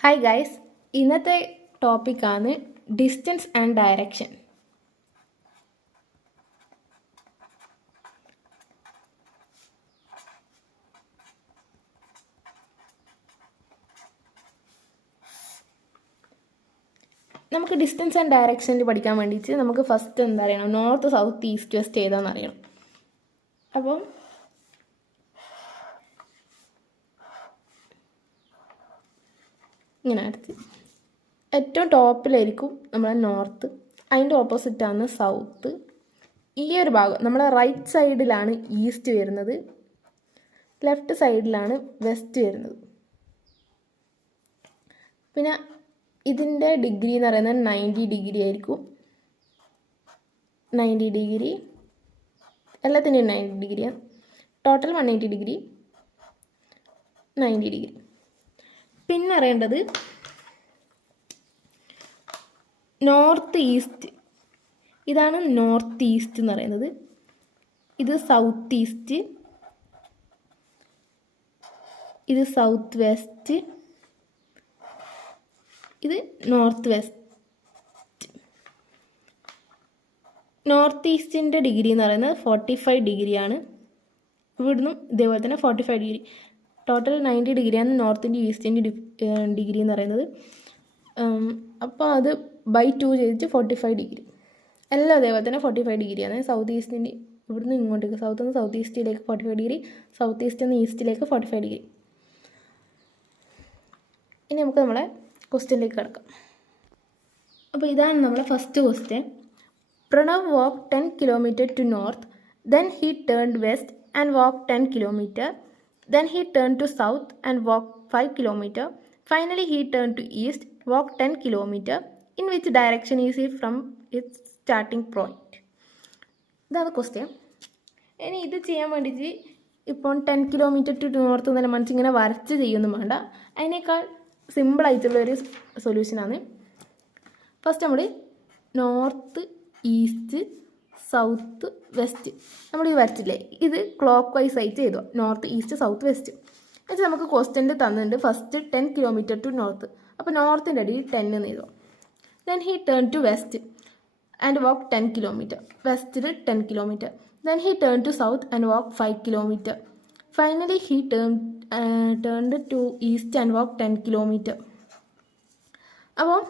Hi guys, ഇന്നത്തെ ടോപ്പിക്കാണ് distance and direction. നമുക്ക് ഡിസ്റ്റൻസ് ആൻഡ് ഡയറക്ഷനിൽ പഠിക്കാൻ വേണ്ടിയിട്ട് നമുക്ക് ഫസ്റ്റ് എന്താ അറിയണം, നോർത്ത് സൗത്ത് ഈസ്റ്റ് വെസ്റ്റ് ഏതാണെന്ന് അറിയണം. അപ്പം ഇങ്ങനെ അടുത്ത് ഏറ്റവും ടോപ്പിലായിരിക്കും നമ്മളെ നോർത്ത്, അതിൻ്റെ ഓപ്പോസിറ്റാണ് സൗത്ത്. ഈ ഒരു ഭാഗം നമ്മളെ റൈറ്റ് സൈഡിലാണ് ഈസ്റ്റ് വരുന്നത്, ലെഫ്റ്റ് സൈഡിലാണ് വെസ്റ്റ് വരുന്നത്. പിന്നെ ഇതിൻ്റെ ഡിഗ്രി എന്ന് പറയുന്നത് 90 ഡിഗ്രി ആയിരിക്കും. 90 ഡിഗ്രി എല്ലാത്തിൻ്റെയും 90 ഡിഗ്രിയാണ്. Total 180 degree, 90 degree. പിന്നെ അറിയേണ്ടത് നോർത്ത് ഈസ്റ്റ്, ഇതാണ് നോർത്ത് ഈസ്റ്റ് എന്ന് പറയുന്നത്. ഇത് സൗത്ത് ഈസ്റ്റ്, ഇത് സൗത്ത് വെസ്റ്റ്, ഇത് നോർത്ത് വെസ്റ്റ്. നോർത്ത് ഈസ്റ്റിൻ്റെ ഡിഗ്രി എന്ന് പറയുന്നത് 45 ഡിഗ്രിയാണ്. ഇവിടുന്നും ഇതേപോലെ തന്നെ 45 ഡിഗ്രി. ടോട്ടൽ 90 ഡിഗ്രിയാണ് നോർത്തിൻ്റെ ഈസ്റ്റിൻ്റെ ഡിഗ്രി എന്ന് പറയുന്നത്. അപ്പോൾ അത് ബൈ 2 ചെയ്തിട്ട് 45 ഡിഗ്രി. എല്ലാം അതേപോലെ തന്നെ 45 ഡിഗ്രിയാണ്. സൗത്ത് ഈസ്റ്റിൻ്റെ ഇവിടുന്ന് ഇങ്ങോട്ടേക്ക്, സൗത്ത് നിന്ന് സൗത്ത് ഈസ്റ്റിലേക്ക് 45 ഡിഗ്രി, സൗത്ത് ഈസ്റ്റ് നിന്ന് ഈസ്റ്റിലേക്ക് 45 ഡിഗ്രി. ഇനി നമുക്ക് നമ്മളെ ക്വസ്റ്റ്യനിലേക്ക് കിടക്കാം. അപ്പോൾ ഇതാണ് നമ്മളെ first question. Pranav walk 10 kilometre to north, then he turned west and walk 10 kilometre, then he turn to south and walk 5 kilometre, finally he turn to east, walk 10 kilometre. In which direction is he from its starting point? ഇതാണ് question. ഇനി ഇത് ചെയ്യാൻ വേണ്ടിയിട്ട് ഇപ്പോൾ 10 kilometre to north എന്നല്ല മനസ്സിങ്ങനെ വരച്ച് ചെയ്യൊന്നും വേണ്ട. അതിനേക്കാൾ സിമ്പിളായിട്ടുള്ളൊരു സൊല്യൂഷനാണ്. ഫസ്റ്റ് നമ്മൾ നോർത്ത് ഈസ്റ്റ് സൗത്ത് വെസ്റ്റ് നമ്മൾ ഈ വരച്ചില്ലേ, ഇത് ക്ലോക്ക് വൈസ് ആയിട്ട് ചെയ്തോ, നോർത്ത് ഈസ്റ്റ് സൗത്ത് വെസ്റ്റ്. എന്നുവെച്ചാൽ നമുക്ക് ക്വസ്റ്റ്യനിൽ തന്നിട്ടുണ്ട് ഫസ്റ്റ് 10 കിലോമീറ്റർ ടു നോർത്ത്. അപ്പോൾ നോർത്തിൻ്റെ അടിയിൽ 10 എന്ന് ചെയ്തോ. Then he turn to west and walk 10 kilometre, വെസ്റ്റിൽ 10 kilometre. Then he turn to south and walk 5 kilometre. Finally he turned to east and walk 10 kilometre. അപ്പോൾ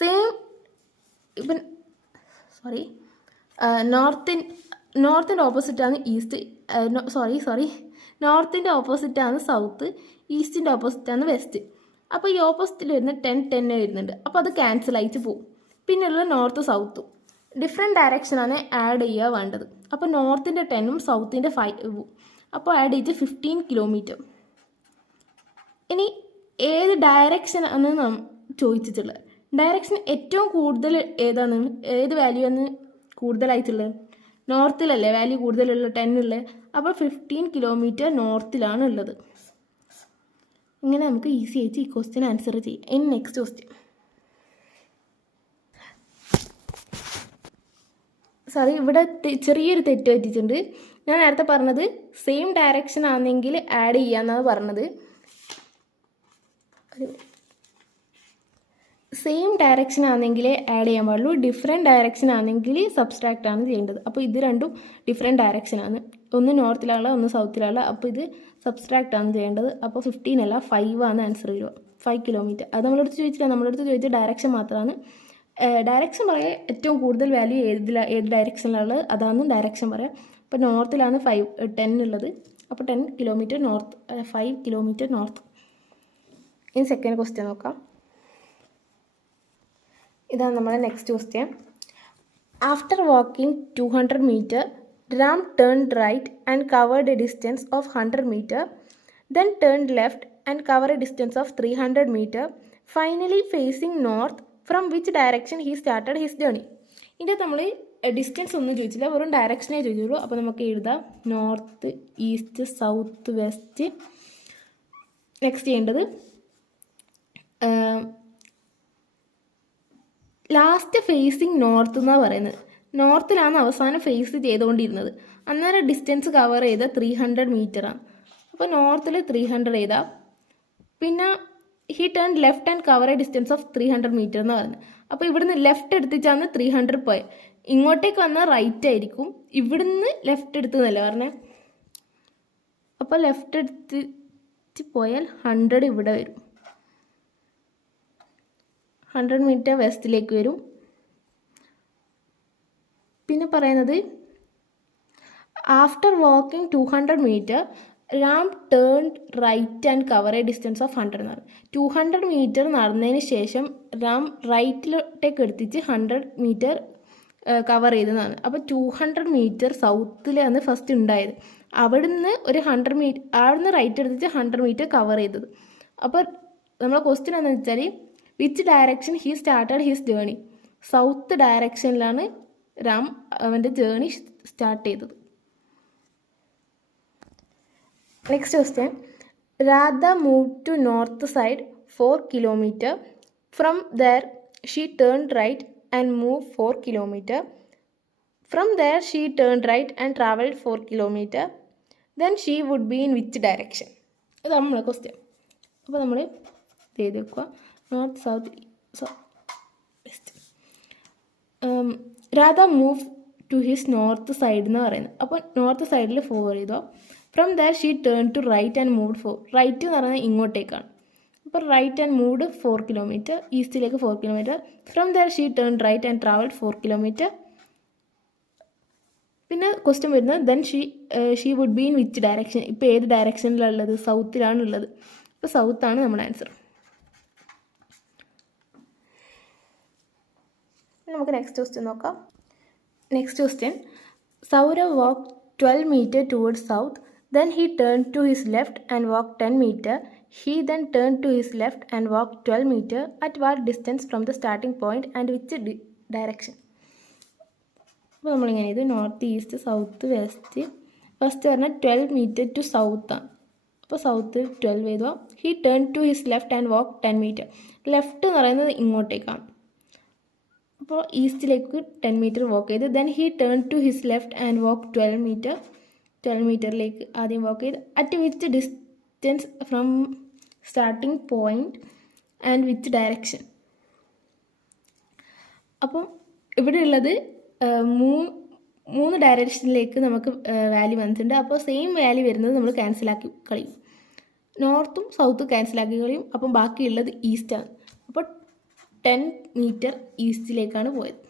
സെയിം ഇപ്പം നോർത്തിൻ്റെ ഓപ്പോസിറ്റാണ് ഈസ്റ്റ്, നോർത്തിൻ്റെ ഓപ്പോസിറ്റാണ് സൗത്ത്, ഈസ്റ്റിൻ്റെ ഓപ്പോസിറ്റാണ് വെസ്റ്റ്. അപ്പോൾ ഈ ഓപ്പോസിറ്റിൽ വരുന്ന 10 വരുന്നുണ്ട്. അപ്പോൾ അത് ക്യാൻസൽ ആയിട്ട് പോകും. പിന്നെയുള്ള നോർത്ത് സൗത്തും ഡിഫറെൻറ്റ് ഡയറക്ഷനാണ് ആഡ് ചെയ്യുക വേണ്ടത്. അപ്പോൾ നോർത്തിൻ്റെ 10ഉം സൗത്തിൻ്റെ 5ഉം അപ്പോൾ ആഡ് ചെയ്ത് 15 കിലോമീറ്റർ. ഇനി ഏത് ഡയറക്ഷനാണ് നാം ചോദിച്ചിട്ടുള്ളത്? ഡയറക്ഷൻ ഏറ്റവും കൂടുതൽ ഏതാണ്, ഏത് വാല്യൂ ആണ് കൂടുതലായിട്ടുള്ളത്? നോർത്തിലല്ലേ വാല്യൂ കൂടുതലുള്ള 10 ഉള്ളത്. അപ്പോൾ 15 കിലോമീറ്റർ നോർത്തിലാണ് ഉള്ളത്. ഇങ്ങനെ നമുക്ക് ഈസി ആയിട്ട് ഈ ക്വസ്റ്റ്യൻ ആൻസർ ചെയ്യാം. ഇനി നെക്സ്റ്റ് ക്വസ്റ്റ്യൻ. ഇവിടെ ചെറിയൊരു തെറ്റ് പറ്റിയിട്ടുണ്ട്. ഞാൻ നേരത്തെ പറഞ്ഞത് സെയിം ഡയറക്ഷൻ ആണെങ്കിൽ ആഡ് ചെയ്യാമെന്നാണ് പറഞ്ഞത്. സെയിം ഡയറക്ഷൻ ആണെങ്കിലേ ആഡ് ചെയ്യാൻ പാടുള്ളൂ, ഡിഫറെൻറ്റ് ഡയറക്ഷൻ ആണെങ്കിൽ സബ്സ്ട്രാക്റ്റ് ആണ് ചെയ്യേണ്ടത്. അപ്പോൾ ഇത് രണ്ടും ഡിഫറെൻറ്റ് ഡയറക്ഷനാണ്, ഒന്ന് നോർത്തിലുള്ള ഒന്ന് സൗത്തിലുള്ള. അപ്പോൾ ഇത് സബ്സ്ട്രാക്റ്റ് ആണ് ചെയ്യേണ്ടത്. അപ്പോൾ 15 അല്ല 5 ആണ് ആൻസർ വരിക, 5 കിലോമീറ്റർ. അത് നമ്മളടുത്ത് ചോദിച്ചില്ല, നമ്മളടുത്ത് ചോദിച്ച ഡയറക്ഷൻ മാത്രമാണ്. ഡയറക്ഷൻ പറയാൻ ഏറ്റവും കൂടുതൽ വാല്യൂ ഏത് ഡയറക്ഷനിലുള്ളത് അതാണ് ഡയറക്ഷൻ പറയാം. അപ്പോൾ നോർത്തിലാണ് 10 ഉള്ളത്. അപ്പോൾ 10 കിലോമീറ്റർ നോർത്ത്, 5 കിലോമീറ്റർ നോർത്ത്. ഇനി സെക്കൻഡ് ക്വസ്റ്റ്യൻ നോക്കാം. ഇതാണ് നമ്മുടെ next question. After walking 200 metre, Ram turned right and covered a distance of 100 metre, then turned left and cover a distance of 300 metre, finally facing north, from which direction he started his journey. ഇതിൻ്റെ നമ്മൾ distance ഒന്നും ചോദിച്ചില്ല, വെറും ഡയറക്ഷനേ ചോദിച്ചുള്ളൂ. അപ്പോൾ നമുക്ക് എഴുതാം north east south west. Next ചെയ്യേണ്ടത് last phasing north എന്നാണ് പറയുന്നത്. നോർത്തിലാണ് അവസാനം ഫേസ് ചെയ്തുകൊണ്ടിരുന്നത്. അന്നേരം ഡിസ്റ്റൻസ് കവർ ചെയ്ത 300 മീറ്ററാണ്. അപ്പോൾ നോർത്തിൽ 300 എഴുതാം. പിന്നെ he turn left and cover a distance of 300 metre എന്ന് പറഞ്ഞു. അപ്പോൾ ഇവിടുന്ന് ലെഫ്റ്റ് എടുത്തിട്ടാണ് 300 പോയത്. ഇങ്ങോട്ടേക്ക് വന്നാൽ റൈറ്റ് ആയിരിക്കും, ഇവിടുന്ന് ലെഫ്റ്റ് എടുത്തതല്ലേ പറഞ്ഞേ. അപ്പോൾ ലെഫ്റ്റ് എടുത്തിട്ട് പോയാൽ 100 ഇവിടെ വരും, 100 മീറ്റർ വെസ്റ്റിലേക്ക് വരും. പിന്നെ പറയുന്നത് after walking 200 metre Ram turn right and cover a distance of 100 എന്ന് പറഞ്ഞു. 200 മീറ്റർ നടന്നതിന് ശേഷം റാം റൈറ്റിലോട്ടേക്ക് എടുത്തിട്ട് 100 മീറ്റർ കവർ ചെയ്തതാണ്. അപ്പോൾ 200 മീറ്റർ സൗത്തിലാണ് ഫസ്റ്റ് ഉണ്ടായത്. അവിടുന്ന് ഒരു 100 മീറ്റർ അവിടുന്ന് റൈറ്റ് എടുത്തിട്ട് 100 മീറ്റർ കവർ ചെയ്തത്. അപ്പോൾ നമ്മളെ ക്വസ്റ്റ്യൻ എന്താണെന്ന് വെച്ചാൽ which direction he started his journey. South ഡയറക്ഷനിലാണ് റാം അവൻ്റെ ജേണി സ്റ്റാർട്ട് ചെയ്തത്. Next question, Radha move to north side 4 kilometre. From there she turn right and move 4 kilometre. From there she turn right and travelled 4 kilometre. Then she would be in which direction. ഇതാണ് നമ്മളെ question. അപ്പോൾ നമ്മൾ എഴുതി വെക്കുക, north south west. Radha move to his north side എന്ന് പറയുന്നത്. അപ്പോൾ north സൈഡിൽ 4 ചെയ്തോ. From there she turn to right and moved 4. Right എന്ന് പറയുന്നത് ഇങ്ങോട്ടേക്കാണ്. അപ്പോൾ റൈറ്റ് ആൻഡ് മൂവ്ഡ് 4 കിലോമീറ്റർ, ഈസ്റ്റിലേക്ക് 4 kilometre. From there she turn right and travelled 4 kilometre. പിന്നെ ക്വസ്റ്റ്യൻ വരുന്നത് then she would be in which direction. ഇപ്പോൾ ഏത് ഡയറക്ഷനിലാണ് ഉള്ളത്? സൗത്തിലാണുള്ളത്. അപ്പോൾ സൗത്താണ് നമ്മുടെ ആൻസർ. നമുക്ക് നെക്സ്റ്റ് ക്വസ്റ്റ്യൻ നോക്കാം. Next question, Sourav walk 12 meter towards south. Then he turned to his left and walked 10 meter. He then turned to his left and walked 12 meter. At what distance from the starting point and which direction? അപ്പോൾ നമ്മളിങ്ങനെ ഇത് north east south west. First പറഞ്ഞാൽ 12 meter to സൗത്താണ്. അപ്പോൾ south 12 ചെയ്തോ. He turn to his left and walk 10 meter. Left എന്ന് പറയുന്നത് ഇങ്ങോട്ടേക്കാണ്. അപ്പോൾ ഈസ്റ്റിലേക്ക് 10 meter വാക്ക് ചെയ്ത്. Then he turn to his left and walk 12 meter. 12 മീറ്ററിലേക്ക് ആദ്യം വാക്ക് ചെയ്ത്. At which distance from starting point and which direction. അപ്പം ഇവിടെ ഉള്ളത് 3 ഡയറക്ഷനിലേക്ക് നമുക്ക് വാല്യൂ വന്നിട്ടുണ്ട്. അപ്പോൾ സെയിം വാല്യൂ വരുന്നത് നമ്മൾ ക്യാൻസലാക്കി കളയും. നോർത്തും സൗത്തും ക്യാൻസലാക്കി കളയും. അപ്പം ബാക്കിയുള്ളത് ഈസ്റ്റാണ്. അപ്പോൾ 10 meter ഈസ്റ്റിലേക്കാണ് പോയത്.